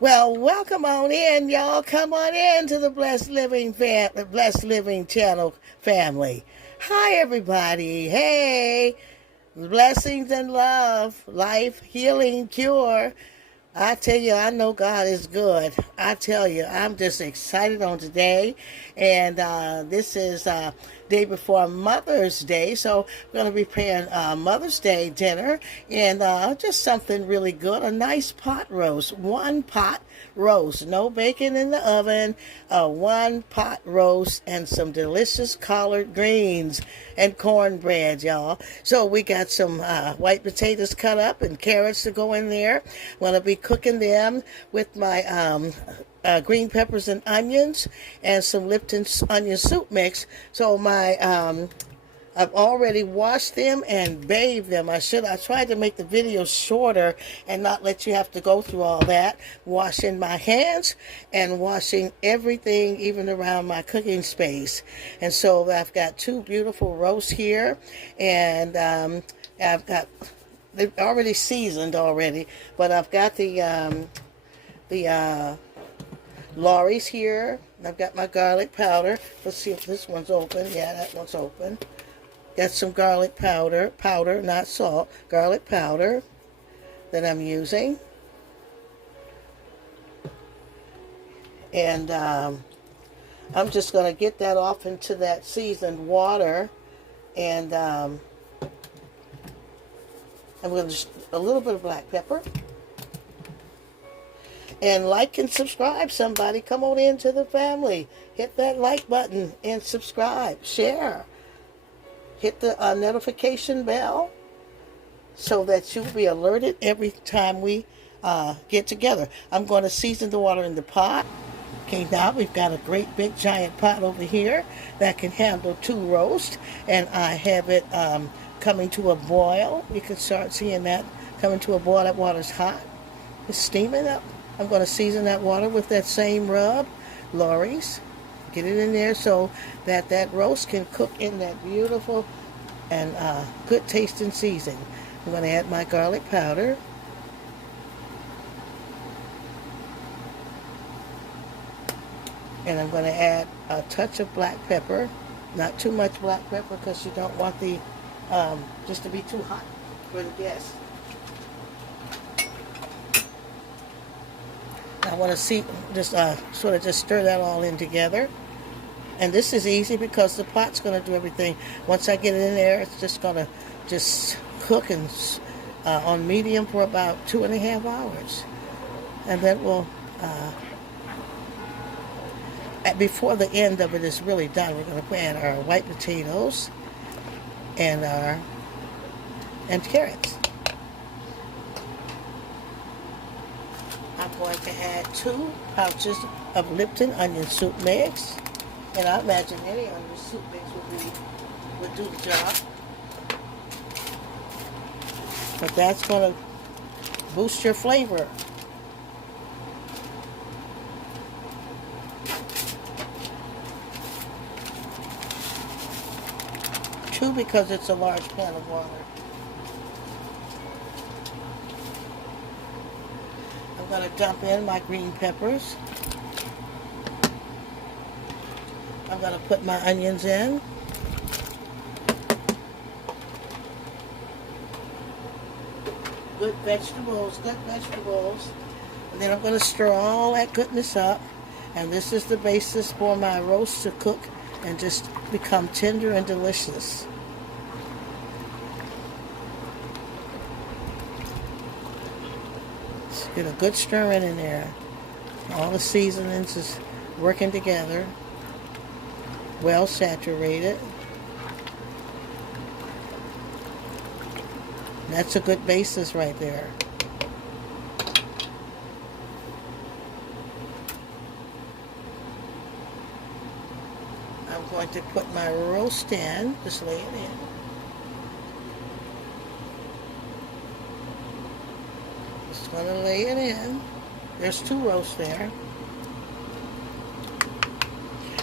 Well, welcome on in, y'all. Come on in to the Blessed Living Channel family. Hi, everybody. Hey, blessings and love, life, healing, cure. I tell you, I know God is good. I tell you, I'm just excited on today. And this is day before Mother's Day. So we're going to be preparing Mother's Day dinner. And just something really good. A nice pot roast. One pot roast. No bacon in the oven. One pot roast and some delicious collard greens and cornbread, y'all. So we got some white potatoes cut up and carrots to go in there. I'm going to be cooking them with my green peppers and onions and some Lipton onion soup mix. So my I've already washed them and bathed them. I tried to make the video shorter and not let you have to go through all that. Washing my hands and washing everything even around my cooking space. And so I've got two beautiful roasts here, and I've got, they're already seasoned already, but I've got the Lorry's here. I've got my garlic powder. Let's see if this one's open. Yeah, that one's open. Got some garlic powder, not salt, garlic powder that I'm using. And I'm just going to get that off into that seasoned water. And I'm going to a little bit of black pepper. And like and subscribe, somebody. Come on into the family. Hit that like button and subscribe. Share. Hit the notification bell so that you'll be alerted every time we get together. I'm going to season the water in the pot. Okay, now we've got a great big giant pot over here that can handle two roasts. And I have it coming to a boil. You can start seeing that coming to a boil. That water's hot. It's steaming up. I'm going to season that water with that same rub, Lorry's. Get it in there so that that roast can cook in that beautiful and good tasting seasoning. I'm going to add my garlic powder. And I'm going to add a touch of black pepper. Not too much black pepper because you don't want the just to be too hot for the guests. I want to see, just sort of just stir that all in together. And this is easy because the pot's going to do everything. Once I get it in there, it's just going to just cook and on medium for about 2.5 hours. And then we'll, before the end of it is really done, we're going to add our white potatoes and carrots. I'm going to add 2 pouches of Lipton onion soup mix. And I imagine any onion soup mix would do the job. But that's going to boost your flavor. Two, because it's a large pan of water. I'm going to dump in my green peppers. I'm going to put my onions in. Good vegetables. And then I'm going to stir all that goodness up. And this is the basis for my roast to cook and just become tender and delicious. Just get a good stirring in there. All the seasonings is working together. Well saturated. That's a good basis right there. I'm going to put my roast in, just lay it in. Just going to lay it in. There's 2 roasts there.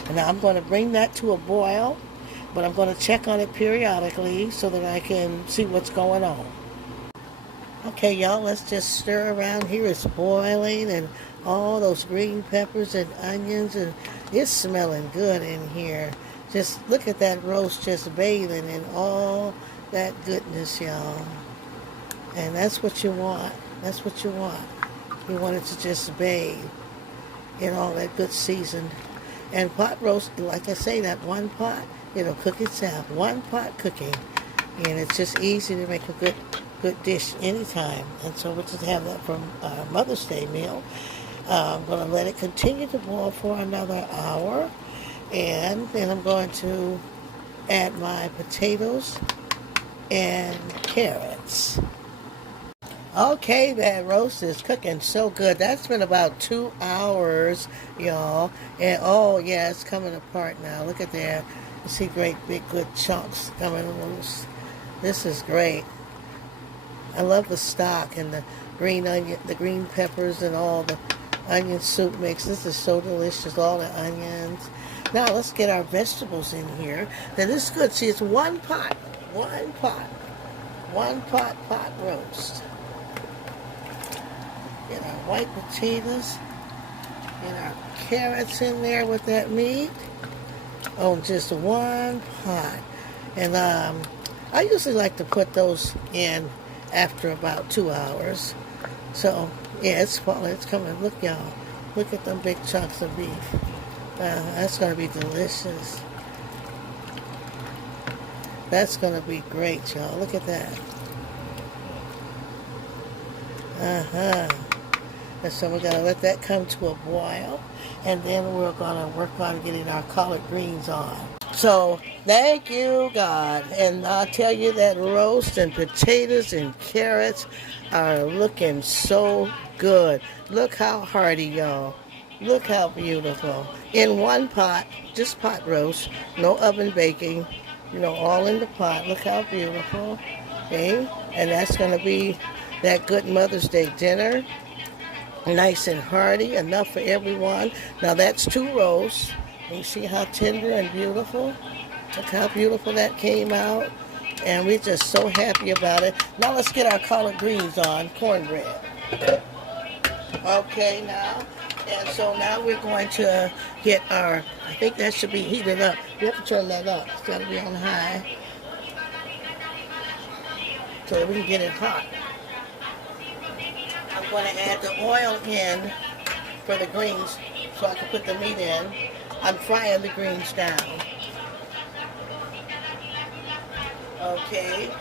And now I'm going to bring that to a boil, but I'm going to check on it periodically so that I can see what's going on. Okay, y'all, let's just stir around here. It's boiling and all those green peppers and onions, and it's smelling good in here. Just look at that roast just bathing in all that goodness, y'all. And that's what you want. That's what you want. You want it to just bathe in all that good season. And pot roast, like I say, that one pot, it'll cook itself. One pot cooking. And it's just easy to make a good dish anytime. And so we'll just have that from our Mother's Day meal. I'm going to let it continue to boil for another hour. And then I'm going to add my potatoes and carrots. Okay, that roast is cooking so good. That's been about 2 hours, y'all. And oh yeah, it's coming apart now. Look at there. You see great big good chunks coming loose. This is great. I love the stock and the green onion, the green peppers and all the onion soup mix. This is so delicious, all the onions. Now let's get our vegetables in here. Now this is good. See, it's one pot roast. Get our white potatoes and our carrots in there with that meat on just one pot. And I usually like to put those in after about 2 hours. So yeah, it's falling, it's coming. Look, y'all, look at them big chunks of beef. That's going to be delicious. That's going to be great, y'all. Look at that. And so we're going to let that come to a boil. And then we're going to work on getting our collard greens on. So, thank you, God. And I'll tell you that roast and potatoes and carrots are looking so good. Look how hearty, y'all. Look how beautiful. In one pot, just pot roast, no oven baking, you know, all in the pot. Look how beautiful. Okay? And that's going to be that good Mother's Day dinner. Nice and hearty, enough for everyone. Now that's 2 roasts. You see how tender and beautiful? Look how beautiful that came out. And we're just so happy about it. Now let's get our collard greens on, cornbread. Okay, now. And so now we're going to get our, I think that should be heated up. You have to turn that up. It's got to be on high. So that we can get it hot. I'm going to add the oil in for the greens so I can put the meat in. I'm frying the greens down. Okay.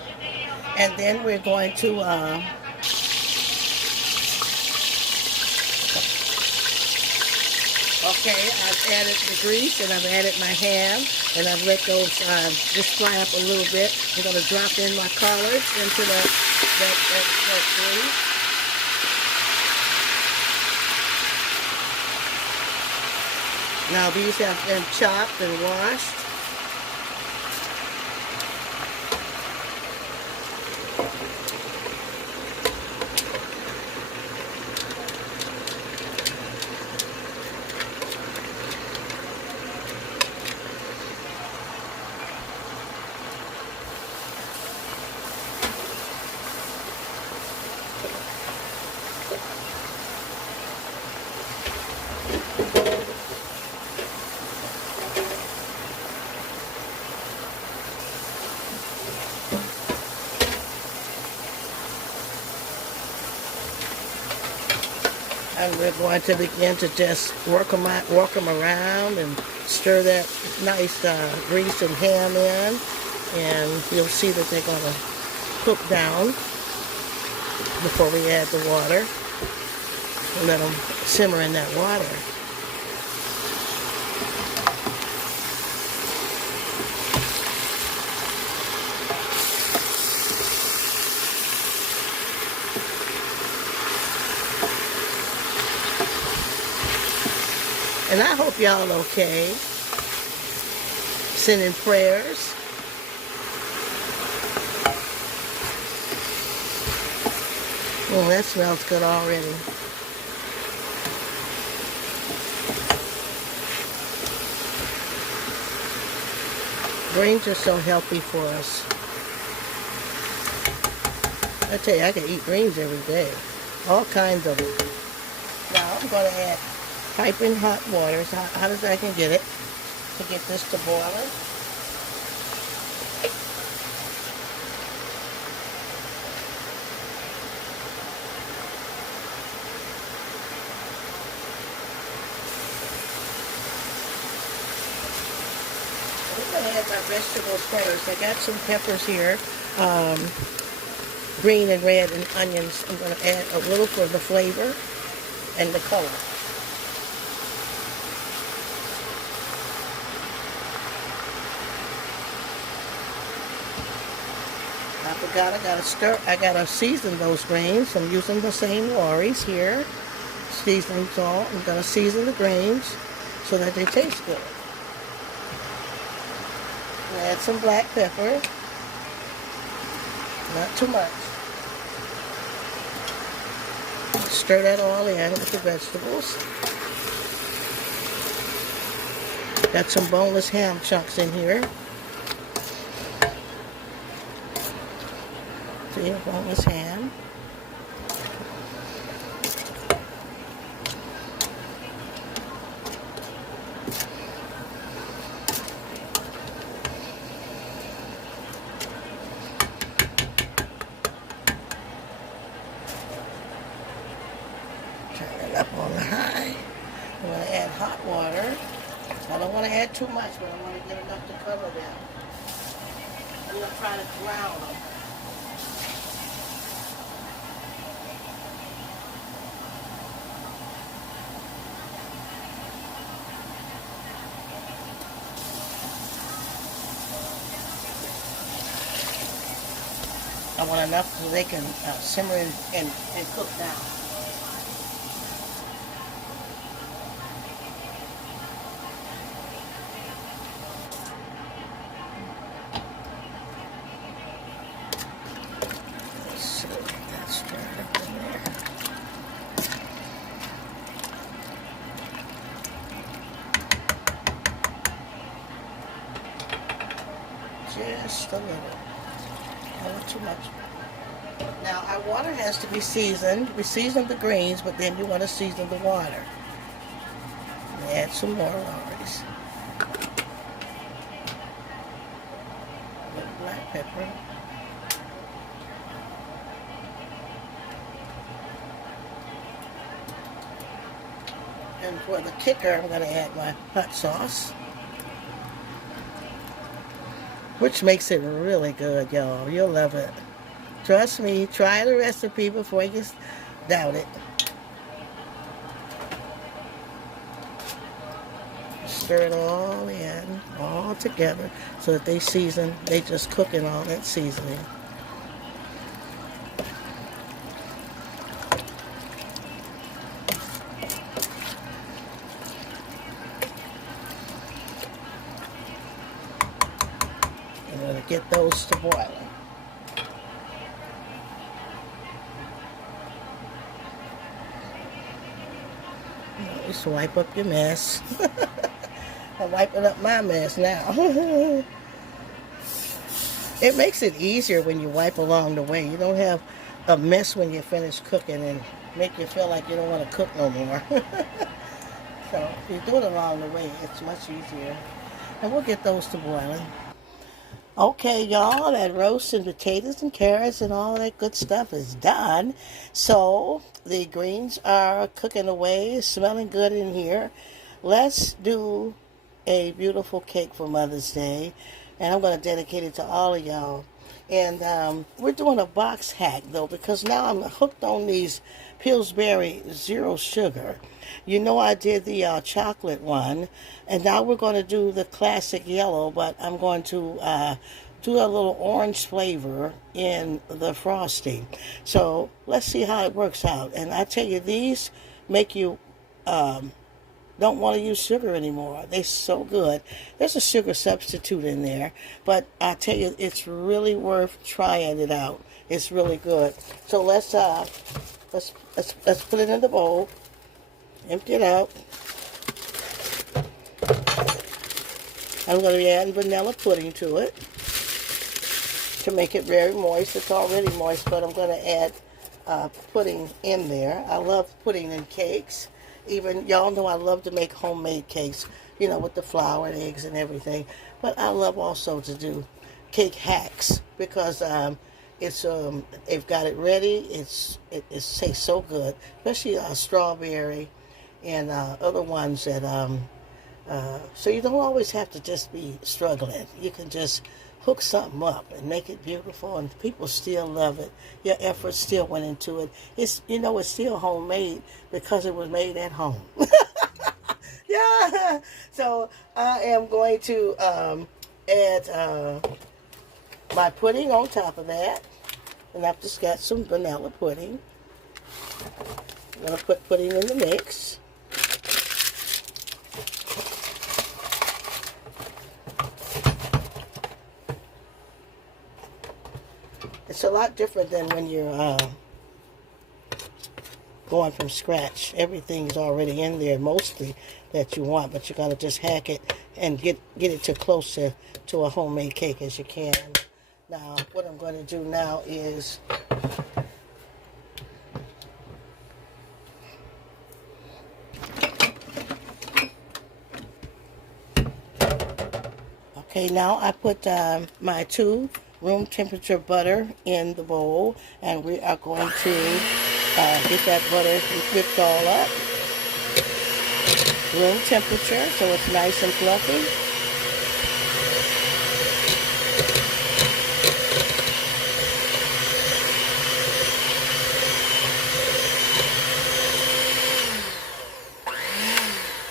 And then we're going to okay, I've added the grease and I've added my ham and I've let those just fry up a little bit. I'm going to drop in my collards into that grease. Now these have been chopped and washed. And we're going to begin to just work them around and stir that nice grease and ham in. And you'll see that they're going to cook down before we add the water. Let them simmer in that water. And I hope y'all okay. Sending prayers. Oh, that smells good already. Greens are so healthy for us. I tell you, I can eat greens every day. All kinds of them. out, I'm going to add piping hot water, as hot as I can get it, to get this to boiling. I'm going to add my vegetables first. I got some peppers here, green and red, and onions. I'm going to add a little for the flavor and the color. I forgot I gotta season those greens. I'm using the same Lorry's here. Seasoning salt. I'm gonna season the greens so that they taste good. Add some black pepper. Not too much. Stir that all in with the vegetables. Got some boneless ham chunks in here. See, boneless ham. Turn it up on the high. I'm going to add hot water. I don't want to add too much, but I want to get enough to cover them. I'm not trying to drown them. I want enough so they can simmer and cook down. So that's right up in there. Just a little. Not too much. Now our water has to be seasoned. We season the greens, but then you want to season the water. Add some more Lorry's. Black pepper. And for the kicker, I'm going to add my hot sauce, which makes it really good, y'all. You'll love it. Trust me, try the recipe before you doubt it. Stir it all in, all together, so that they season. They just cook in all that seasoning. I'm going to get those to boiling. Just wipe up your mess. I'm wiping up my mess now. It makes it easier when you wipe along the way. You don't have a mess when you finish cooking and make you feel like you don't want to cook no more. So if you do it along the way, it's much easier. And we'll get those to boiling. Okay, y'all, that roast and potatoes and carrots and all that good stuff is done. So the greens are cooking away, smelling good in here. Let's do a beautiful cake for Mother's Day, and I'm going to dedicate it to all of y'all. And we're doing a box hack, though, because now I'm hooked on these Pillsbury Zero Sugar. You know I did the chocolate one, and now we're going to do the classic yellow, but I'm going to do a little orange flavor in the frosting. So let's see how it works out. And I tell you, these make you don't want to use sugar anymore. They're so good. There's a sugar substitute in there, but I tell you, it's really worth trying it out. It's really good. So let's put it in the bowl. Empty it out. I'm going to be adding vanilla pudding to it to make it very moist. It's already moist, but I'm going to add pudding in there. I love pudding in cakes. Even y'all know I love to make homemade cakes, you know, with the flour and eggs and everything. But I love also to do cake hacks because they've got it ready. It tastes so good, especially strawberry and other ones that so you don't always have to just be struggling. You can just hook something up and make it beautiful, and people still love it. Your effort still went into it. It's it's still homemade because it was made at home. Yeah. So I am going to add my pudding on top of that, and I've just got some vanilla pudding. I'm going to put pudding in the mix. It's a lot different than when you're going from scratch. Everything's already in there, mostly that you want, but you got to just hack it and get it to close to a homemade cake as you can. Now, what I'm going to do now is okay, now I put my 2 room temperature butter in the bowl, and we are going to get that butter whipped all up. Room temperature, so it's nice and fluffy.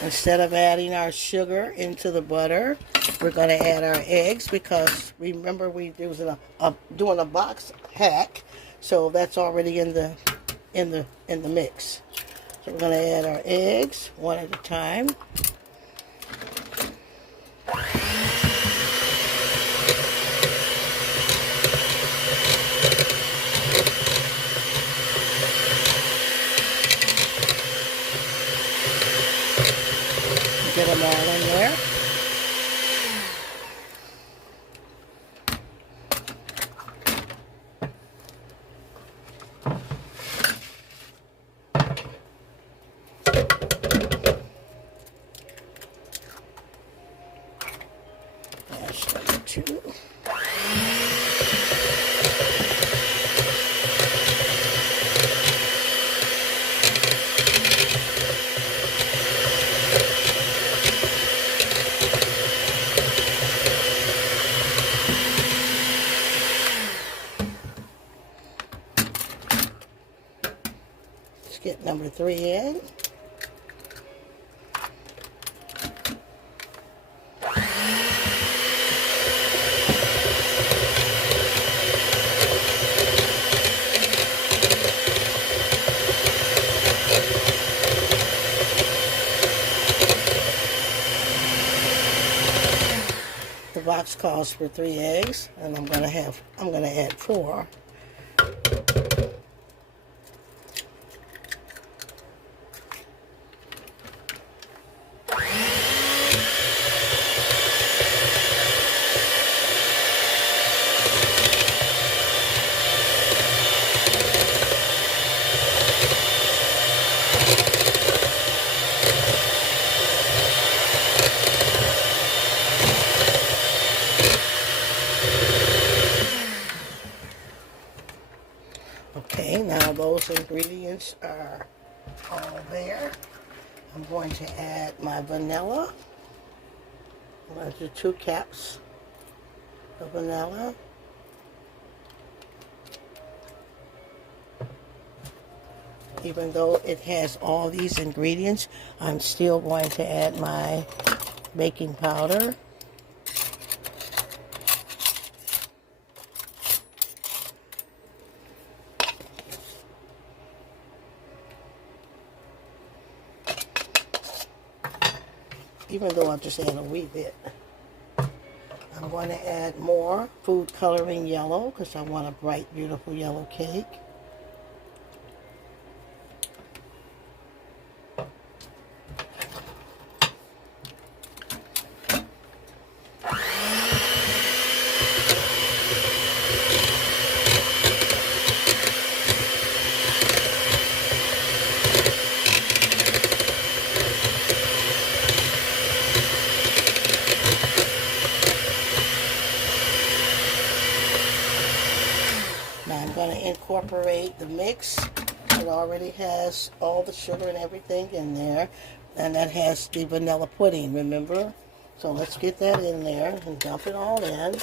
Instead of adding our sugar into the butter, we're going to add our eggs because remember we was doing a box hack, so that's already in the mix. So we're going to add our eggs one at a time. Get them all in there. That's number 2. Get number 3 in. The box calls for 3 eggs, and I'm gonna add 4. Okay, now those ingredients are all there. I'm going to add my vanilla. I'm going to do 2 caps of vanilla. Even though it has all these ingredients, I'm still going to add my baking powder. Even though I'm just adding a wee bit. I'm going to add more food coloring yellow because I want a bright, beautiful yellow cake. going to incorporate the mix. It already has all the sugar and everything in there. And that has the vanilla pudding, remember? So let's get that in there and dump it all in.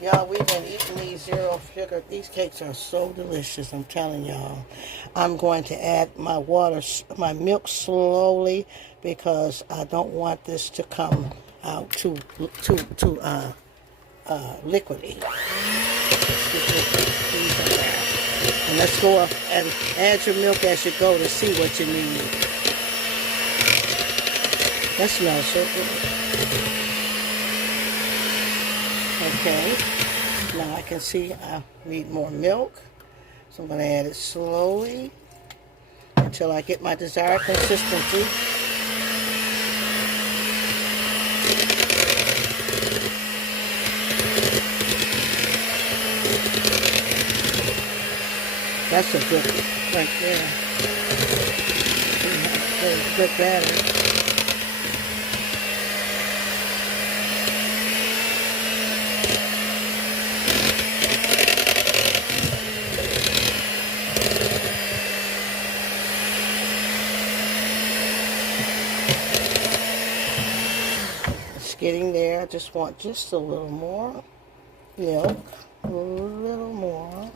Y'all, we've been eating these zero sugar. These cakes are so delicious, I'm telling y'all. I'm going to add my water, my milk slowly because I don't want this to come out too liquidy. And let's go up and add your milk as you go to see what you need. That smells so good. Okay, now I can see I need more milk, so I'm going to add it slowly until I get my desired consistency. That's a good right there. Good batter. Getting there. I just want just a little more milk, a little more,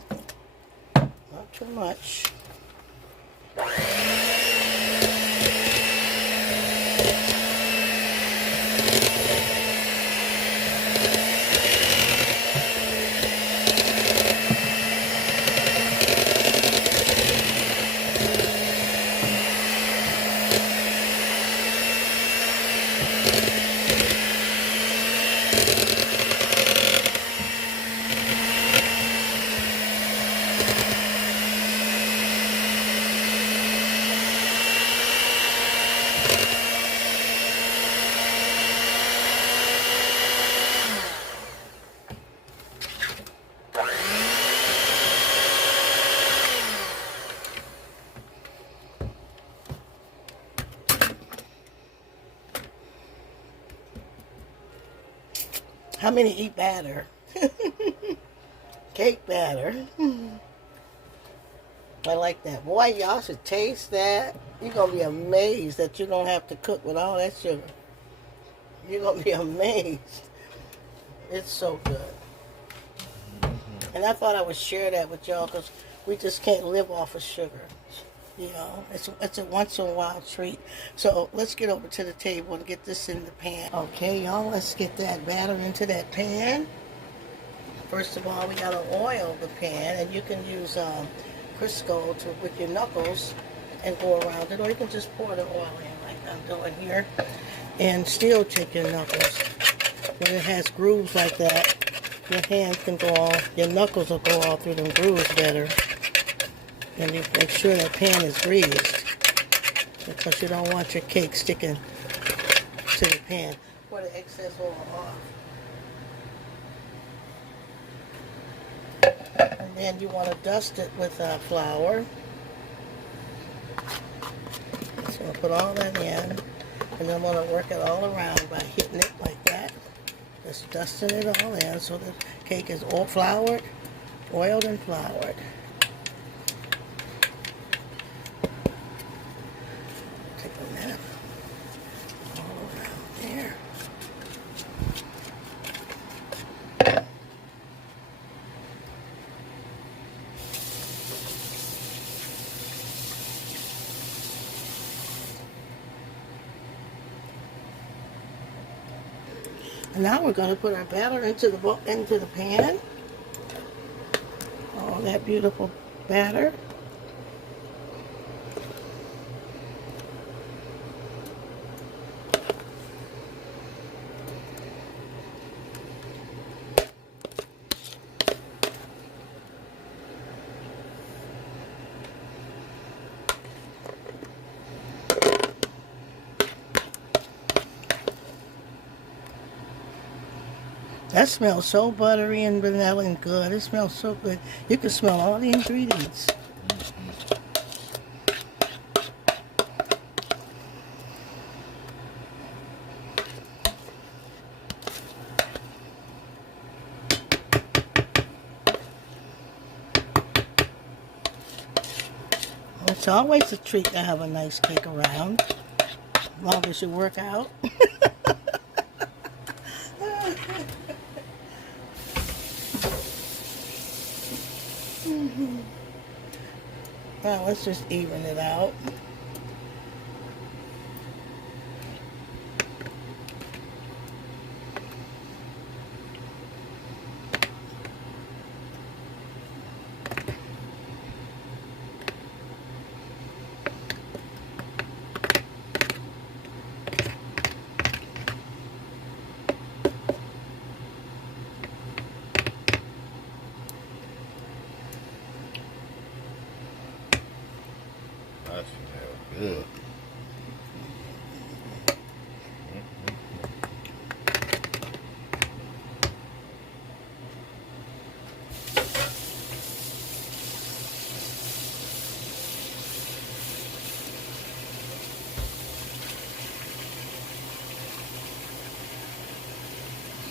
not too much. How many eat batter? Cake batter. I like that. Boy, y'all should taste that. You're going to be amazed that you don't have to cook with all that sugar. You're going to be amazed. It's so good. And I thought I would share that with y'all because we just can't live off of sugar. You know, it's a once in a while treat. So let's get over to the table and get this in the pan. Okay, y'all, let's get that batter into that pan. First of all, we got to oil the pan, and you can use Crisco with your knuckles and go around it, or you can just pour the oil in like I'm doing here, and still take your knuckles. When it has grooves like that, your hands can go all, your knuckles will go all through them grooves better. And you make sure that pan is greased because you don't want your cake sticking to the pan. Pour the excess oil off. And then you want to dust it with flour. So I'll put all that in. And then I'm going to work it all around by hitting it like that. Just dusting it all in so the cake is all floured, oiled and floured. And now we're going to put our batter into the pan. All that beautiful batter. That smells so buttery and vanilla and good. It smells so good. You can smell all the ingredients. It's always a treat to have a nice cake around, as long as you work out. Now let's just even it out. That smells good.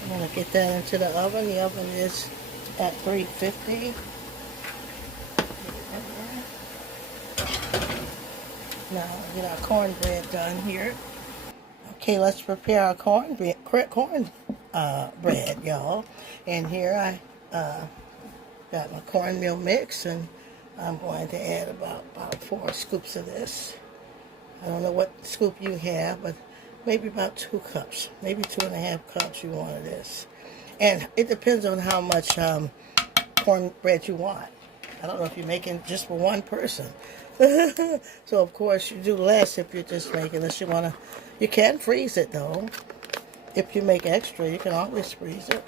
I'm going to get that into the oven. The oven is at 350. Now, get our cornbread done here. Okay, let's prepare our cornbread, y'all. And here I got my cornmeal mix, and I'm going to add about 4 scoops of this. I don't know what scoop you have, but maybe about 2 cups, maybe 2.5 cups you want of this. And it depends on how much cornbread you want. I don't know if you're making just for one person. So of course you do less if you're just making this. You can freeze it though. If you make extra, you can always freeze it.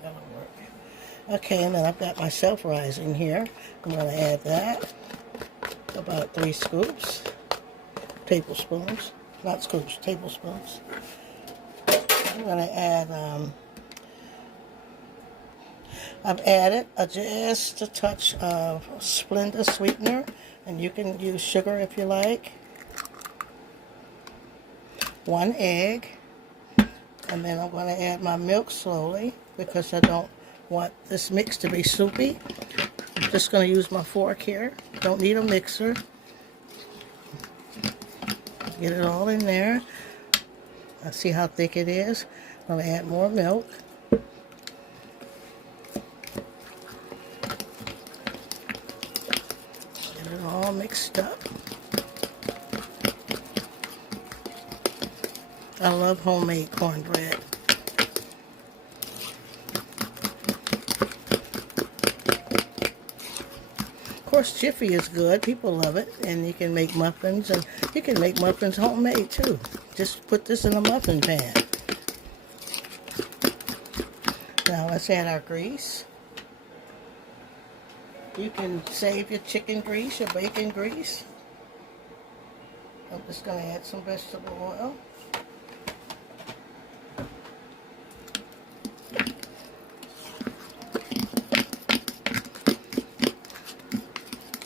That'll work. Okay, and then I've got my self-rising here. I'm going to add that. About 3 scoops. Tablespoons. Not scoops, tablespoons. I'm going to add, I've added just a touch of Splenda sweetener. And you can use sugar if you like. 1 egg. And then I'm going to add my milk slowly because I don't want this mix to be soupy. I'm just going to use my fork here. Don't need a mixer. Get it all in there. Let's see how thick it is. I'm going to add more milk. Get it all mixed up. I love homemade cornbread. Of course, Jiffy is good. People love it. And you can make muffins. And you can make muffins homemade, too. Just put this in a muffin pan. Now, let's add our grease. You can save your chicken grease, your bacon grease. I'm just going to add some vegetable oil.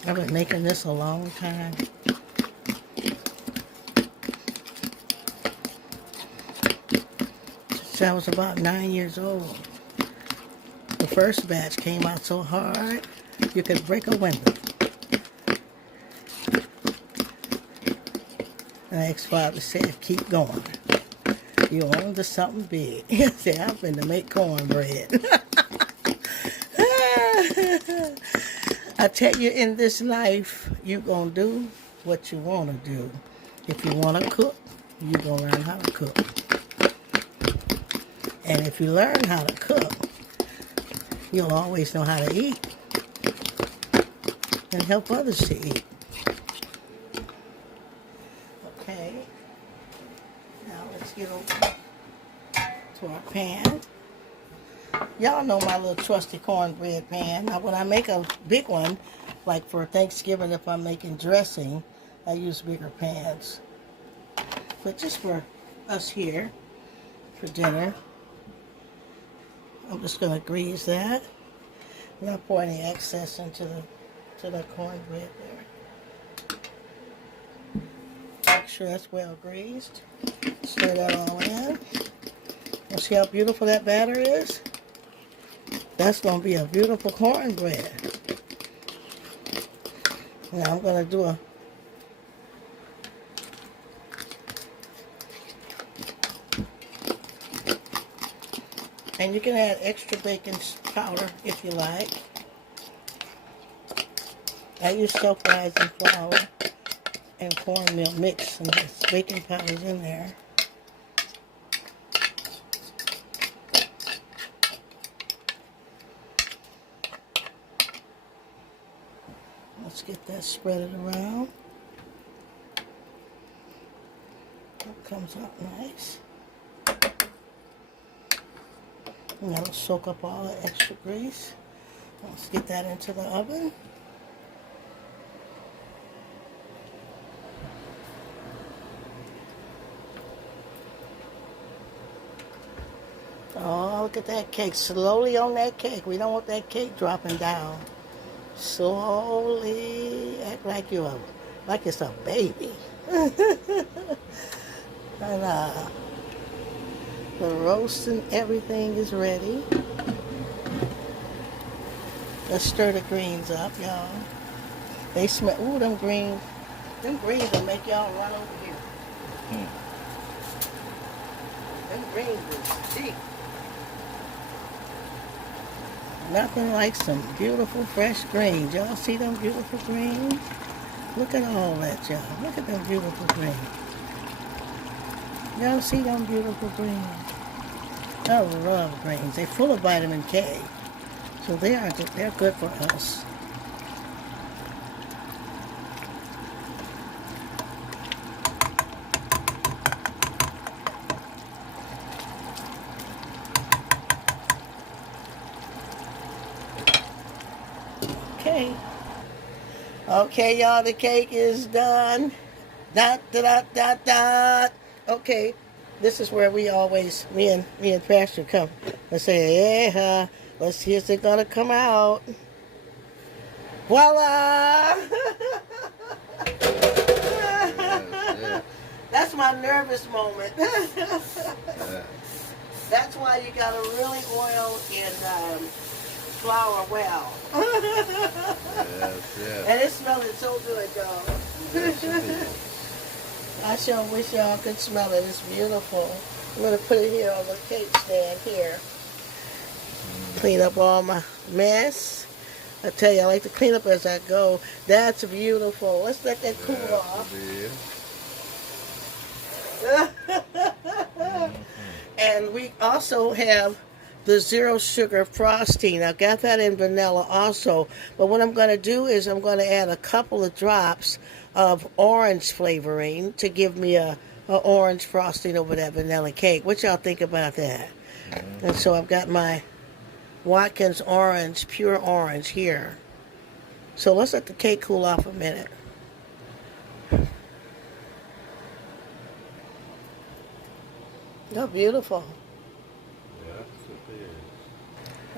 I've been making this a long time. Since I was about 9 years old. The first batch came out so hard, you could break a window. And the ex-father said, keep going. You're on to something big. He said, I'm finna make cornbread. I tell you, in this life, you're going to do what you want to do. If you want to cook, you're going to learn how to cook. And if you learn how to cook, you'll always know how to eat and help others to eat. Okay. Now let's get over to our pan. Y'all know my little trusty cornbread pan. Now when I make a big one, like for Thanksgiving, if I'm making dressing, I use bigger pans. But just for us here, for dinner, I'm just going to grease that. I'm not pour any excess into the to the cornbread there. Make sure that's well greased. Stir that all in. You see how beautiful that batter is? That's going to be a beautiful cornbread. Now I'm going to do a and you can add extra baking powder if you like. I use self-rising flour and cornmeal mix, and this baking powder's in there. Let's get that spread around. That comes out nice. And that'll soak up all the extra grease. Let's get that into the oven. Oh, look at that cake. Slowly on that cake. We don't want that cake dropping down. Slowly act like like it's a baby. And the roast and everything is ready. Let's stir the greens up, y'all. They smell. Ooh, them greens will make y'all run over here. Them greens will stick. Nothing like some beautiful fresh greens. Y'all see them beautiful greens? Look at all that, y'all. Look at them beautiful greens. Y'all see them beautiful greens? I love greens. They're full of vitamin K. So they're good for us. Okay. Okay, y'all, the cake is done. Dot, dot, dot, dot. Okay, this is where we always, me and Pastor come and say, yeah, let's see if they're gonna come out. Voila! That's my nervous moment. That's why you gotta really oil and flour well. Yes. And it's smelling so good, y'all. I sure wish y'all could smell it. It's beautiful. I'm going to put it here on the cake stand here. Clean up all my mess. I tell you, I like to clean up as I go. That's beautiful. Let's let that cool off. And we also have the zero sugar frosting. I got that in vanilla also. But what I'm going to do is I'm going to add a couple of drops of orange flavoring to give me a orange frosting over that vanilla cake. What y'all think about that? And so I've got my Watkins orange, pure orange here. So let's let the cake cool off a minute. Oh, beautiful.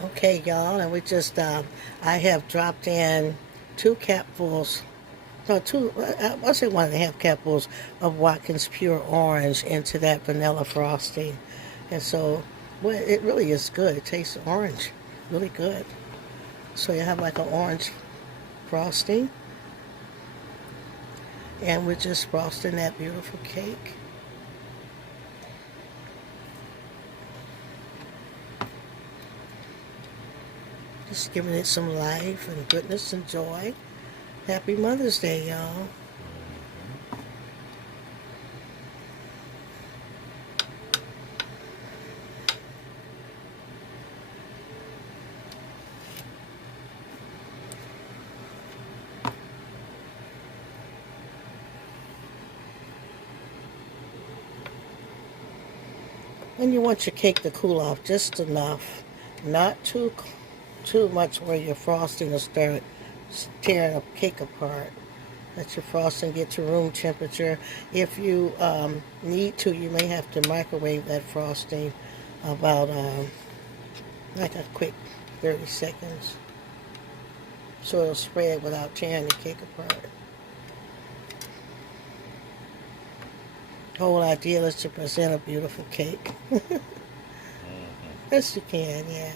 Okay, y'all, and we just, I have dropped in 2 capfuls, no, 2, I'll say 1.5 capfuls of Watkins Pure Orange into that vanilla frosting. And so, well, it really is good. It tastes orange, really good. So you have like an orange frosting. And we're just frosting that beautiful cake. Just giving it some life and goodness and joy. Happy Mother's Day, y'all. And you want your cake to cool off just enough. Not too much where your frosting will start tearing a cake apart. Let your frosting get to room temperature. If you need to, you may have to microwave that frosting about like a quick 30 seconds. so it'll spread without tearing the cake apart. Whole idea is to present a beautiful cake. Yes, you can, yeah.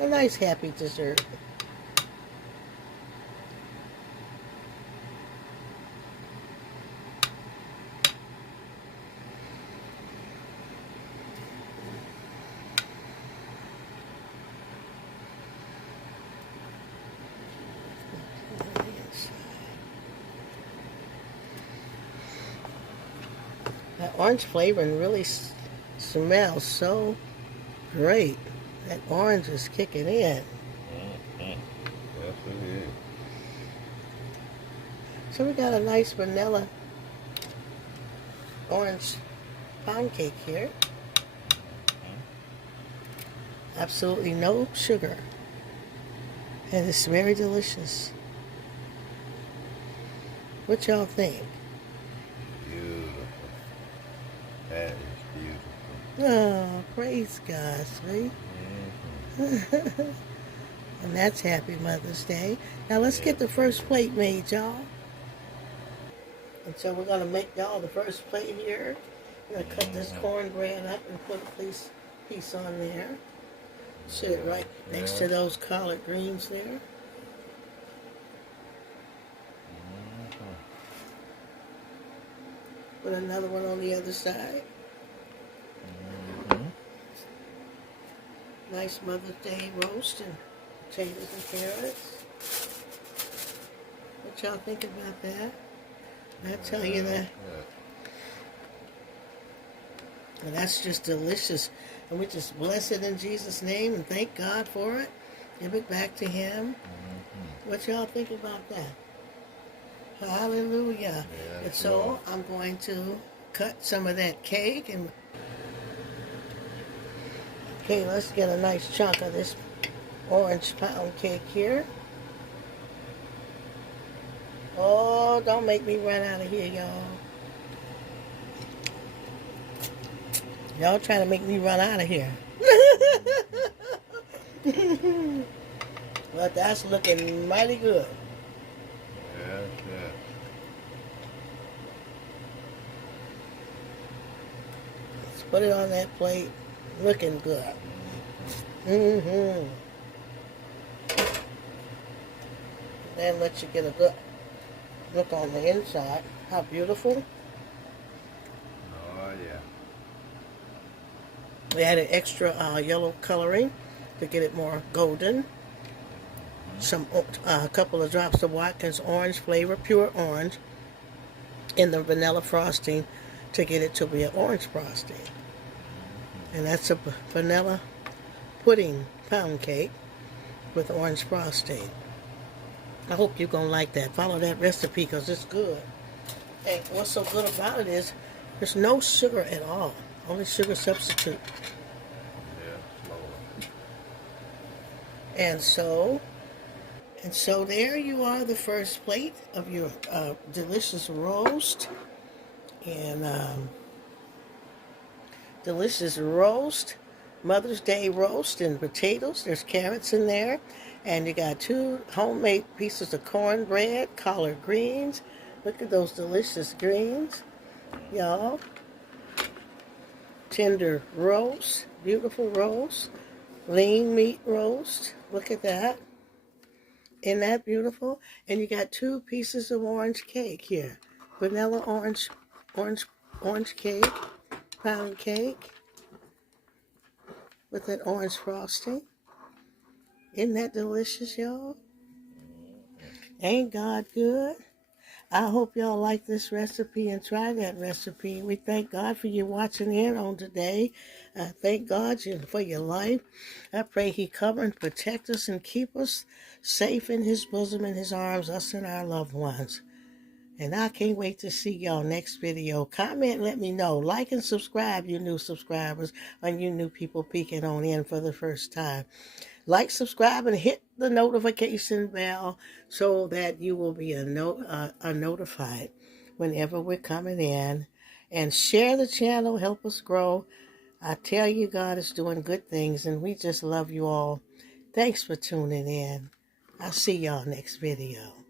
A nice, happy dessert. That orange flavoring really smells so great. That orange is kicking in. Yes, it is. So we got a nice vanilla orange pound cake here. Absolutely no sugar. And it's very delicious. What y'all think? Beautiful. That is beautiful. Oh, praise God, sweet. And that's Happy Mother's Day. Now let's get the first plate made, y'all. And so we're going to make y'all the first plate here. We're going to cut this cornbread up and put a piece on there. Sit it right next to those collard greens there. Put another one on the other side. Nice Mother's Day roast and potatoes and carrots. What y'all think about that? I tell you that. And that's just delicious. And we just bless it in Jesus' name and thank God for it. Give it back to Him. What y'all think about that? Hallelujah. And so I'm going to cut some of that cake. And okay, let's get a nice chunk of this orange pound cake here. Oh, don't make me run out of here, y'all. Y'all trying to make me run out of here. But that's looking mighty good. Yes, yes. Let's put it on that plate. Looking good. Then let you get a good look on the inside. How beautiful. Oh, yeah. We added extra yellow coloring to get it more golden. A couple of drops of Watkins orange flavor, pure orange, in the vanilla frosting to get it to be an orange frosting. And that's a vanilla pudding pound cake with orange frosting. I hope you're going to like that. Follow that recipe because it's good. And what's so good about it is there's no sugar at all. Only sugar substitute. Yes, Lord. And so there you are, the first plate of your delicious roast. And delicious roast, Mother's Day roast and potatoes. There's carrots in there. And you got 2 homemade pieces of cornbread, collard greens. Look at those delicious greens, y'all. Tender roast, beautiful roast. Lean meat roast. Look at that. Isn't that beautiful? And you got 2 pieces of orange cake here. Vanilla orange cake, pound cake with that orange frosting. Isn't that delicious, y'all? Ain't God good? I hope y'all like this recipe and try that recipe. We thank God for you watching in on today. Thank God for your life. I pray He cover and protect us and keep us safe in His bosom and His arms, us and our loved ones. And I can't wait to see y'all next video. Comment, let me know. Like and subscribe, you new subscribers, and you new people peeking on in for the first time. Like, subscribe, and hit the notification bell so that you will be notified whenever we're coming in. And share the channel, help us grow. I tell you, God is doing good things, and we just love you all. Thanks for tuning in. I'll see y'all next video.